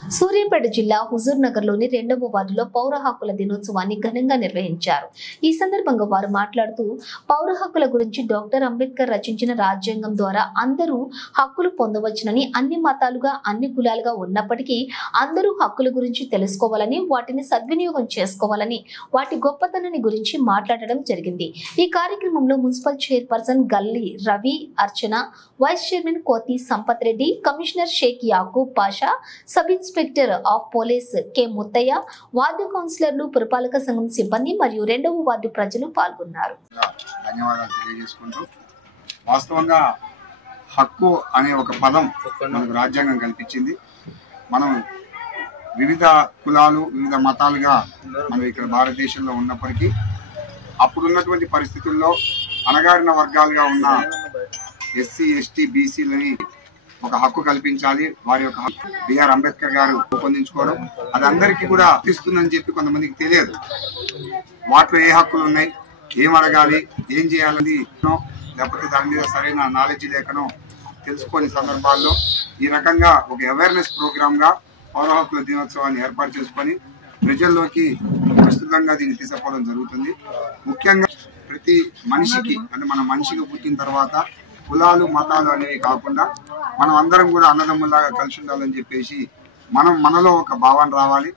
సూర్యాపేట జిల్లా హుజూర్ నగర్ లోని 2వ వార్డులో పౌర హక్కుల దినోత్సవాన్ని ఘనంగా నిర్వహించారు. ఈ సందర్భంగా వారు మాట్లాడుతూ పౌర హక్కుల గురించి డాక్టర్ అంబేద్కర్ రచించిన రాజ్యాంగం ద్వారా అందరూ హక్కులు పొందవచ్చునని, అన్ని మతాలుగా అన్ని కులాలుగా ఉన్నప్పటికీ అందరూ హక్కుల గురించి తెలుసుకోవాలని, వాటిని సద్వినియోగం చేసుకోవాలని, వాటి గొప్పతనాన్ని గురించి మాట్లాడడం జరిగింది. ఈ కార్యక్రమంలో మున్సిపల్ చైర్పర్సన్ గల్లి రవి అర్చన, vice chairman Kothi Sampath Reddy, commissioner Shaik Yakub Pasha, sub inspector of police K Muthaiah, ward కౌన్సిలర్లు, పురపాలక సంఘం సిబ్బంది మరియు 2వ వార్డు ప్రజలు పాల్గొన్నారు. ధన్యవాదాలు తెలియజేసుకుంటూ, వాస్తవంగా హక్కు అనే ఒక పదం మనకు రాజ్యాంగం కల్పించింది. మనం వివిధ కులాలు, వివిధ మతాలుగా మనం ఇక్కడ భారతదేశంలో ఉన్నప్పటికీ అప్పుడున్నటువంటి పరిస్థితుల్లో అణగారిన వర్గాలుగా ఉన్న ఎస్సీ, ఎస్టీ, బీసీలని ఒక హక్కు కల్పించాలి. వారి యొక్క హక్కు బిఆర్ అంబేద్కర్ గారు రూపొందించుకోవడం అది అందరికీ కూడా ఇస్తుందని చెప్పి కొంతమందికి తెలియదు. వాటిలో ఏ హక్కులు ఉన్నాయి, ఏం అడగాలి, ఏం చేయాలని లేకపోతే దాని మీద సరైన నాలెడ్జ్ లేకనో తెలుసుకునే సందర్భాల్లో ఈ రకంగా ఒక అవేర్నెస్ ప్రోగ్రామ్ గా పౌర హక్కుల దినోత్సవాన్ని ఏర్పాటు చేసుకొని ప్రజల్లోకి విస్తృతంగా దీన్ని తీసుకుపోవడం జరుగుతుంది. ముఖ్యంగా ప్రతి మనిషికి, అంటే మన మనిషిగా పుట్టిన తర్వాత కులాలు మతాలు అనేవి కాకుండా మనం అందరం కూడా అన్నదమ్ముల్లాగా కలిసి ఉండాలని చెప్పేసి మనలో ఒక భావన రావాలి.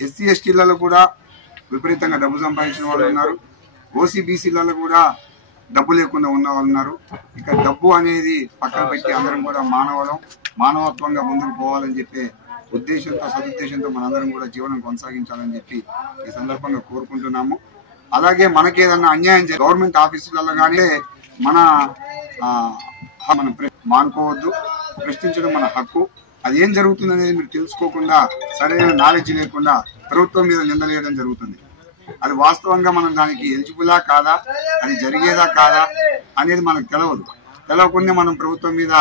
ఎస్సీ ఎస్టీలలో కూడా విపరీతంగా డబ్బు సంపాదించిన వాళ్ళు ఉన్నారు. ఓసీబీసీలలో కూడా డబ్బు లేకుండా ఉన్న వాళ్ళు ఉన్నారు. ఇక డబ్బు అనేది పక్కన పెట్టి అందరం కూడా మానవత్వంగా ముందుకు పోవాలని చెప్పే ఉద్దేశంతో, సదుద్దేశంతో మనందరం కూడా జీవనం కొనసాగించాలని చెప్పి ఈ సందర్భంగా కోరుకుంటున్నాము. అలాగే మనకేదన్నా అన్యాయం గవర్నమెంట్ ఆఫీసులలో కానీ మనం మానుకోవద్దు. ప్రశ్నించడం మన హక్కు. అది ఏం జరుగుతుంది అనేది మీరు తెలుసుకోకుండా, సరైన నాలెడ్జ్ లేకుండా ప్రభుత్వం మీద నిందలేయడం జరుగుతుంది. అది వాస్తవంగా మనం దానికి ఎలిజిబులా కాదా, అది జరిగేదా కాదా అనేది మనకు తెలవకుండా మనం ప్రభుత్వం మీద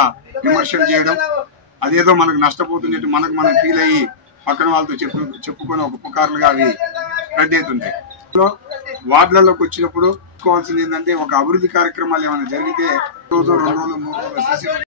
విమర్శలు చేయడం, అదేదో మనకు నష్టపోతున్నట్టు మనం ఫీల్ అయ్యి పక్కన వాళ్ళతో చెప్పుకొని ఒక పుకార్లుగా అవి స్ప్రెడ్ అవుతుంటాయి. వార్డులలోకి వచ్చినప్పుడు చూసుకోవాల్సింది ఏంటంటే, ఒక అభివృద్ధి కార్యక్రమాలు ఏమైనా జరిగితే 1 రోజు 2 రోజులు 3 రోజులు